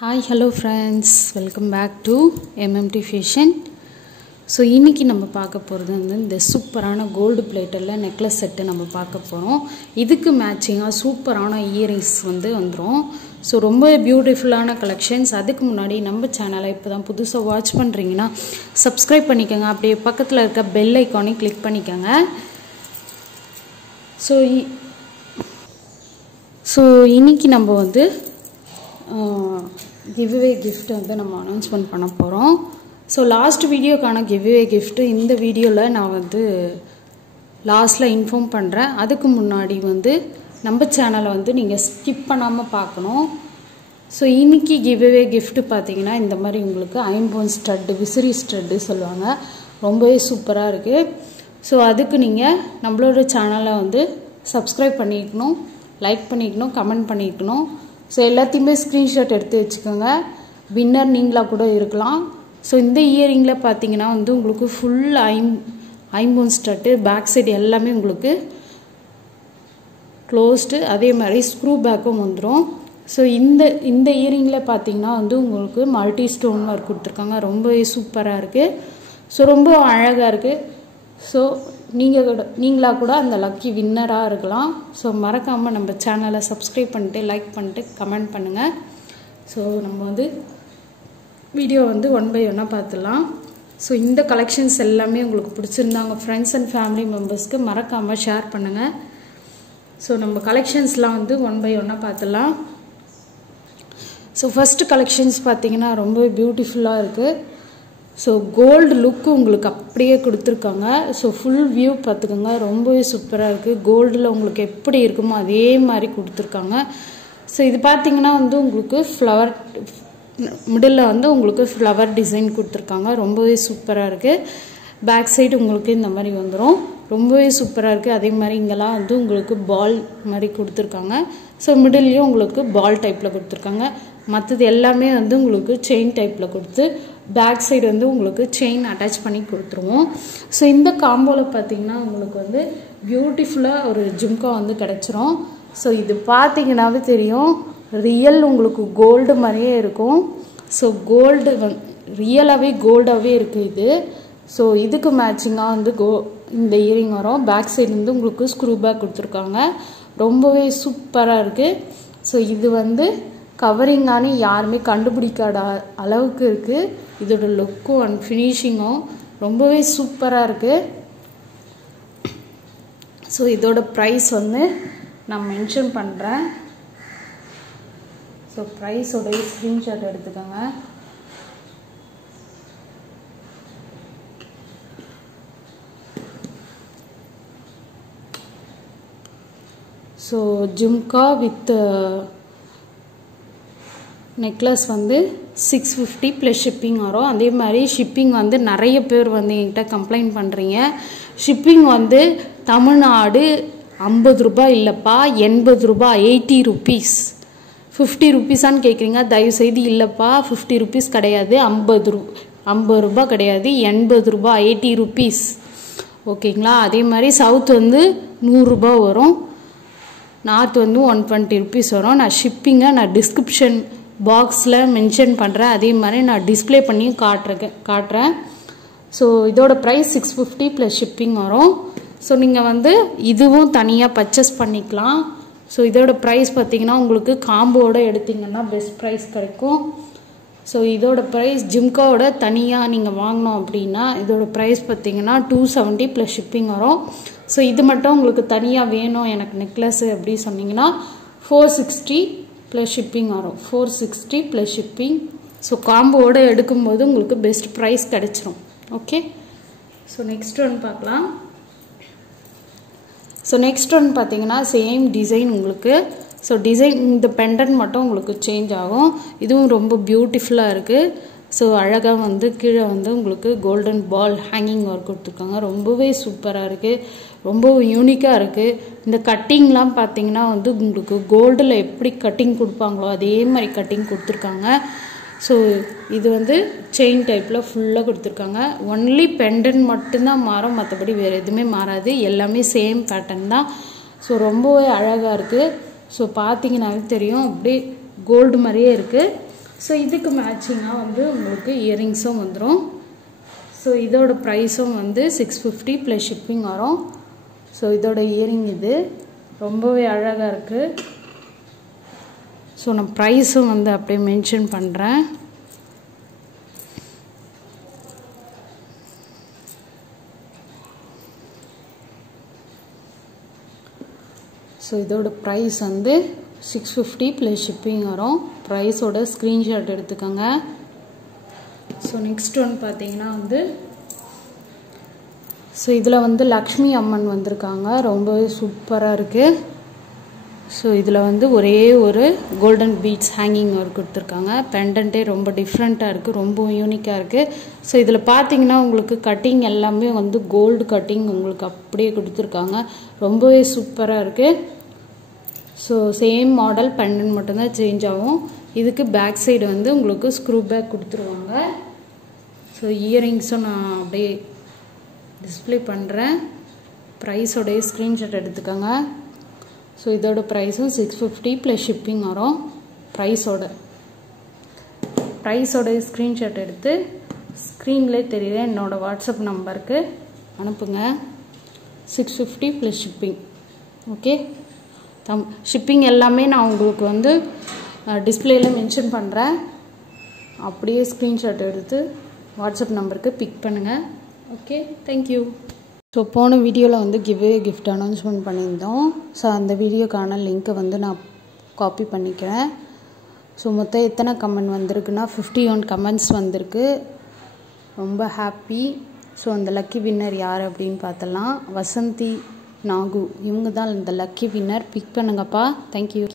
Hi, hello friends, welcome back to MMT Fashion. So இன்னைக்கு நம்ம பார்க்க போறது வந்து இந்த சூப்பரான கோல்ட் பிளேட்டர்ல நெக்லஸ் செட் நம்ம பார்க்க போறோம். இதுக்கு மேட்சிங்கா சூப்பரான இயரிங்ஸ் வந்து வந்துரும். ஸோ ரொம்ப பியூட்டிஃபுல்லான கலெக்ஷன்ஸ். அதுக்கு முன்னாடி நம்ம சேனலை இப்போதான் புதுசாக வாட்ச் பண்ணுறீங்கன்னா சப்ஸ்கிரைப் பண்ணிக்கோங்க. அப்படியே பக்கத்தில் இருக்க பெல் ஐக்கானை கிளிக் பண்ணிக்கோங்க. ஸோ இன்னைக்கு நம்ம வந்து giveaway gift வந்து நம்ம அனௌன்ஸ்மெண்ட் பண்ண போகிறோம். ஸோ லாஸ்ட் வீடியோக்கான giveaway gift இந்த வீடியோவில் நான் வந்து லாஸ்ட்டில் இன்ஃபார்ம் பண்ணுறேன். அதுக்கு முன்னாடி வந்து நம்ம சேனலை வந்து நீங்கள் ஸ்கிப் பண்ணாமல் பார்க்கணும். ஸோ இன்றைக்கி giveaway gift பார்த்தீங்கன்னா இந்த மாதிரி உங்களுக்கு impon ஸ்டட்டு விசிறி ஸ்டட்டு சொல்லுவாங்க. ரொம்பவே சூப்பராக இருக்குது. ஸோ அதுக்கு நீங்கள் நம்மளோட சேனலை வந்து சப்ஸ்கிரைப் பண்ணிக்கணும், லைக் பண்ணிக்கணும், கமெண்ட் பண்ணிக்கணும். ஸோ எல்லாத்தையுமே ஸ்க்ரீன்ஷாட் எடுத்து வச்சுக்கோங்க. வின்னர் நீங்களாக கூட இருக்கலாம். ஸோ இந்த இயரிங்கில் பார்த்தீங்கன்னா வந்து உங்களுக்கு ஃபுல் ஐம்போன் ஸ்டட்டு, பேக் சைடு எல்லாமே உங்களுக்கு க்ளோஸ்டு, அதே மாதிரி ஸ்க்ரூ பேக்கும் வந்துடும். ஸோ இந்த இயரிங்கில் பார்த்தீங்கன்னா வந்து உங்களுக்கு மல்டி ஸ்டோன் ஒர்க் கொடுத்துருக்காங்க. ரொம்பவே சூப்பராக இருக்குது. ஸோ ரொம்ப அழகாக இருக்குது. ஸோ நீங்களாக கூட அந்த லக்கி வின்னராக இருக்கலாம். ஸோ மறக்காமல் நம்ம சேனலை சப்ஸ்கிரைப் பண்ணிட்டு லைக் பண்ணிட்டு கமெண்ட் பண்ணுங்கள். ஸோ நம்ம வந்து வீடியோ வந்து ஒன் பை ஒன்னாக பார்த்துடலாம். ஸோ இந்த கலெக்ஷன்ஸ் எல்லாமே உங்களுக்கு பிடிச்சிருந்தாங்க ஃப்ரெண்ட்ஸ் அண்ட் ஃபேமிலி மெம்பர்ஸ்க்கு மறக்காமல் ஷேர் பண்ணுங்கள். ஸோ நம்ம கலெக்ஷன்ஸ்லாம் வந்து ஒன் பை ஒன்னாக பார்த்துடலாம். ஸோ ஃபஸ்ட்டு கலெக்ஷன்ஸ் பார்த்தீங்கன்னா ரொம்ப பியூட்டிஃபுல்லாக இருக்குது. ஸோ கோல்டு லுக்கு உங்களுக்கு அப்படியே கொடுத்துருக்காங்க. ஸோ ஃபுல் வியூ பார்த்துக்கோங்க. ரொம்பவே சூப்பராக இருக்குது. கோல்டில் உங்களுக்கு எப்படி இருக்குமோ அதே மாதிரி கொடுத்துருக்காங்க. ஸோ இது பார்த்தீங்கன்னா வந்து உங்களுக்கு ஃப்ளவர் மிடில் வந்து உங்களுக்கு ஃப்ளவர் டிசைன் கொடுத்துருக்காங்க. ரொம்பவே சூப்பராக இருக்குது. பேக் சைடு உங்களுக்கு இந்த மாதிரி வந்துடும். ரொம்பவே சூப்பராக இருக்குது. அதே மாதிரி இங்கெல்லாம் வந்து உங்களுக்கு பால் மாதிரி கொடுத்துருக்காங்க. ஸோ மிடில்லையும் உங்களுக்கு பால் டைப்பில் கொடுத்துருக்காங்க. மற்றது எல்லாமே வந்து உங்களுக்கு செயின் டைப்பில் கொடுத்து பேக் சைடு வந்து உங்களுக்கு செயின் அட்டாச் பண்ணி கொடுத்துருவோம். ஸோ இந்த காம்போவில் பார்த்தீங்கன்னா உங்களுக்கு வந்து பியூட்டிஃபுல்லாக ஒரு ஜும்கா வந்து கிடச்சிரும். ஸோ இது பார்த்தீங்கன்னாவே தெரியும், ரியல் உங்களுக்கு கோல்டு மாதிரியே இருக்கும். ஸோ கோல்டு ரியலாகவே கோல்டாகவே இருக்குது இது. ஸோ இதுக்கு மேட்சிங்காக வந்து இந்த இயரிங் வரும். பேக் சைடு வந்து உங்களுக்கு ஸ்க்ரூ பேக் கொடுத்துருக்காங்க. ரொம்பவே சூப்பராக இருக்குது. ஸோ இது வந்து கவரிங்கானு யாருமே கண்டுபிடிக்காத அளவுக்கு இருக்குது. இதோட லுக்கும் அண்ட் ஃபினிஷிங்கும் ரொம்பவே சூப்பராக இருக்குது. ஸோ இதோட ப்ரைஸ் வந்து நான் மென்ஷன் பண்ணுறேன். ஸோ ப்ரைஸோடைய ஸ்க்ரீன்ஷாட் எடுத்துக்கோங்க. ஸோ ஜும்கா வித் நெக்லஸ் வந்து 650 ப்ளஸ் ஷிப்பிங் வரும். அதே மாதிரி ஷிப்பிங் வந்து நிறைய பேர் வந்து என்கிட்ட கம்ப்ளைண்ட் பண்ணுறீங்க. ஷிப்பிங் வந்து தமிழ்நாடு 50 ரூபாய் இல்லைப்பா, 80 ரூபாய், 80 ருபீஸ், 50 ருபீஸான்னு கேட்குறீங்க. தயவுசெய்து இல்லைப்பா, 50 ருபீஸ் கிடையாது, 50 ரூபாய் கிடையாது, 80 ரூபாய், 80 ருபீஸ். ஓகேங்களா? அதே மாதிரி சவுத் வந்து 100 ரூபாய் வரும், நார்த் வந்து 120 ருபீஸ் வரும். நான் ஷிப்பிங்கை நான் டிஸ்கிரிப்ஷன் பாக்ஸில் மென்ஷன் பண்ணுறேன். அதே மாதிரி நான் டிஸ்பிளே பண்ணி காட்டுறேன். ஸோ இதோட ப்ரைஸ் 650 ப்ளஸ் ஷிப்பிங் வரும். ஸோ நீங்கள் வந்து இதுவும் தனியாக பர்ச்சேஸ் பண்ணிக்கலாம். ஸோ இதோட ப்ரைஸ் பார்த்தீங்கன்னா உங்களுக்கு காம்போவோட எடுத்திங்கன்னா பெஸ்ட் ப்ரைஸ் கிடைக்கும். ஸோ இதோட ப்ரைஸ் ஜிம்காவோட தனியாக நீங்கள் வாங்கினோம் அப்படின்னா இதோட ப்ரைஸ் பார்த்தீங்கன்னா 270 ப்ளஸ் ஷிப்பிங் வரும். ஸோ இது மட்டும் உங்களுக்கு தனியாக வேணும் எனக்கு நெக்லஸ்ஸு அப்படி சொன்னீங்கன்னா 460 ப்ளஸ் ஷிப்பிங் வரும். 460 ப்ளஸ் ஷிப்பிங். ஸோ காம்போவோடு எடுக்கும்போது உங்களுக்கு பெஸ்ட் ப்ரைஸ் கிடச்சிரும். ஓகே. ஸோ நெக்ஸ்ட் ஒன் பார்க்கலாம். ஸோ நெக்ஸ்ட் ஒன் பார்த்தீங்கன்னா சேம் டிசைன் உங்களுக்கு. ஸோ டிசைன் இந்த பெண்டன்ட் மட்டும் உங்களுக்கு சேஞ்ச் ஆகும். இதுவும் ரொம்ப பியூட்டிஃபுல்லாக இருக்குது. ஸோ அழகாக வந்து கீழே வந்து உங்களுக்கு கோல்டன் பால் ஹேங்கிங் ஒர்க் கொடுத்துருக்காங்க. ரொம்பவே சூப்பராக இருக்குது. ரொம்ப யூனிக்காக இருக்குது. இந்த கட்டிங்லாம் பார்த்தீங்கன்னா வந்து உங்களுக்கு கோல்டில் எப்படி கட்டிங் கொடுப்பாங்களோ அதே மாதிரி கட்டிங் கொடுத்துருக்காங்க. ஸோ இது வந்து செயின் டைப்பில் ஃபுல்லாக கொடுத்துருக்காங்க. ஒன்லி பெண்டன்ட் மட்டும்தான் மாறும், மற்றபடி வேறு எதுவுமே மாறாது. எல்லாமே சேம் பேட்டர்ன் தான். ஸோ ரொம்பவே அழகாக இருக்குது. ஸோ பார்த்தீங்கன்னாலே தெரியும், அப்படியே கோல்டு மாதிரியே இருக்குது. ஸோ இதுக்கு மேட்சிங்காக வந்து உங்களுக்கு இயரிங்ஸும் வந்துடும். ஸோ இதோட ப்ரைஸும் வந்து 650 ப்ளஸ் ஷிப்பிங் வரும். ஸோ இதோட இயரிங் இது ரொம்பவே அழகாக இருக்குது. ஸோ நான் ப்ரைஸும் வந்து அப்படியே மென்ஷன் பண்ணுறேன். ஸோ இதோட ப்ரைஸ் வந்து 650 ப்ளஸ் ஷிப்பிங் வரும். ப்ரைஸோட ஸ்க்ரீன்ஷாட் எடுத்துக்கோங்க. ஸோ நெக்ஸ்ட் ஒன் பார்த்தீங்கன்னா வந்து ஸோ இதில் வந்து லக்ஷ்மி அம்மன் வந்திருக்காங்க. ரொம்பவே சூப்பராக இருக்குது. ஸோ இதில் வந்து ஒரே ஒரு கோல்டன் பீட்ஸ் ஹேங்கிங் ஒர்க் கொடுத்துருக்காங்க. பெண்டன்ட்டே ரொம்ப டிஃப்ரெண்ட்டாக இருக்குது, ரொம்ப யூனிக்காக இருக்குது. ஸோ இதில் பார்த்தீங்கன்னா உங்களுக்கு கட்டிங் எல்லாமே வந்து கோல்டு கட்டிங் உங்களுக்கு அப்படியே கொடுத்துருக்காங்க. ரொம்பவே சூப்பராக இருக்குது. ஸோ சேம் மாடல், பெண்டன்ட் மட்டும்தான் சேஞ்ச் ஆகும். இதுக்கு பேக் சைடு வந்து உங்களுக்கு ஸ்க்ரூ பேக் கொடுத்துருவாங்க. ஸோ இயரிங்ஸும் நான் அப்படியே டிஸ்பிளே பண்ணுறேன். ப்ரைஸோடைய ஸ்க்ரீன்ஷாட் எடுத்துக்கோங்க. ஸோ இதோட ப்ரைஸும் 650 ப்ளஸ் ஷிப்பிங் வரும். ப்ரைஸோட ஸ்க்ரீன்ஷாட் எடுத்து ஸ்க்ரீன்லேயே தெரியுற என்னோடய வாட்ஸ்அப் நம்பருக்கு அனுப்புங்க. 650 ப்ளஸ் ஷிப்பிங். ஓகே, ஷிப்பிங் எல்லாமே நான் உங்களுக்கு வந்து டிஸ்பிளேயில் மென்ஷன் பண்ணுறேன். அப்படியே ஸ்க்ரீன்ஷாட் எடுத்து வாட்ஸ்அப் நம்பருக்கு பிக் பண்ணுங்கள். Okay, thank you. ஸோ போன வீடியோவில் வந்து கிஃப்ட் அனௌன்ஸ்மெண்ட் பண்ணியிருந்தோம். ஸோ அந்த வீடியோக்கான லிங்க்கை வந்து நான் காப்பி பண்ணிக்கிறேன். ஸோ மொத்தம் எத்தனை கமெண்ட் வந்திருக்குன்னா 51 கமெண்ட்ஸ் வந்திருக்கு. ரொம்ப ஹாப்பி. ஸோ அந்த லக்கி வின்னர் யார் அப்படின்னு பார்த்தலாம். வசந்தி நாகு, இவங்க தான் இந்த லக்கி வின்னர். பிக் பண்ணுங்கப்பா. தேங்க்யூ.